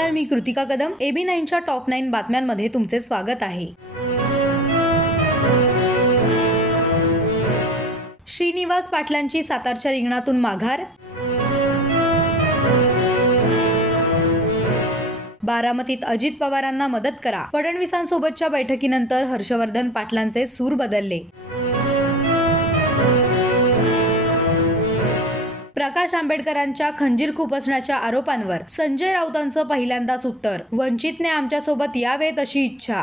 नमस्कार, मी कृतिका कदम. AB9च्या टॉप 9 बातम्यांमध्ये तुमचे स्वागत आहे. श्रीनिवास पाटलांची सातारच्या रिंगणातून माघार. बारामतीत अजित पवारांना मदत करा. फडणवीसांसोबतच्या बैठकीनंतर हर्षवर्धन पाटलांचे सूर बदलले. प्रकाश आंबेडकरांच्या खंजीर खुपसण्याच्या आरोपांवर संजय राऊतांचं पहिल्यांदाच उत्तर. वंचितने आमच्यासोबत यावेत अशी इच्छा.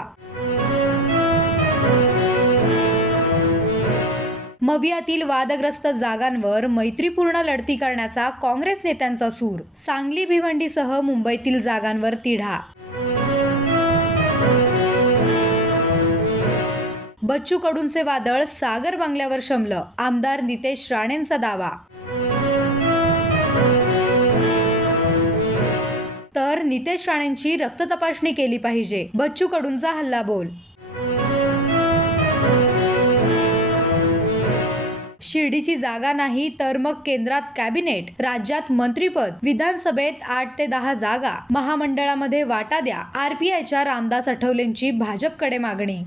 मवियातील वादग्रस्त जागांवर मैत्रीपूर्ण लढती करण्याचा काँग्रेस नेत्यांचा सूर. सांगली भिवंडीसह मुंबईतील जागांवर तिढा. बच्चू कडूंचे वादळ सागर बंगल्यावर शमलं. आमदार नितेश राणेंचा दावा. तर नितेश राणेंची रक्त तपासणी केली पाहिजे. बच्चू कडूंचा हल्लाबोल. शिर्डीची जागा नाही तर मग केंद्रात कॅबिनेट, राज्यात मंत्रिपद, विधानसभेत 8 ते 10 जागा, महामंडळामध्ये वाटा द्या. RPIच्या रामदास आठवलेंची भाजपकडे मागणी.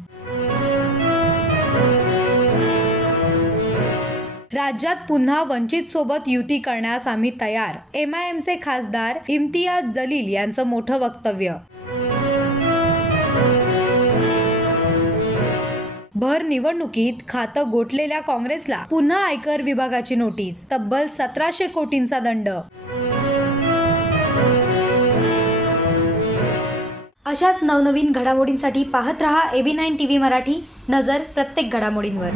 राज्यात पुन्हा वंचित सोबत युती करण्यास आम्ही तयार. MIMचे खासदार इम्तियाज जलील यांचं मोठं वक्तव्य. भर निवडणुकीत खातं गोठलेल्या काँग्रेसला पुन्हा आयकर विभागाची नोटीस. तब्बल 1700 कोटींचा दंड. अशाच नवनवीन घडामोडींसाठी पाहत रहा AB9 TV मराठी. नजर प्रत्येक घडामोडींवर.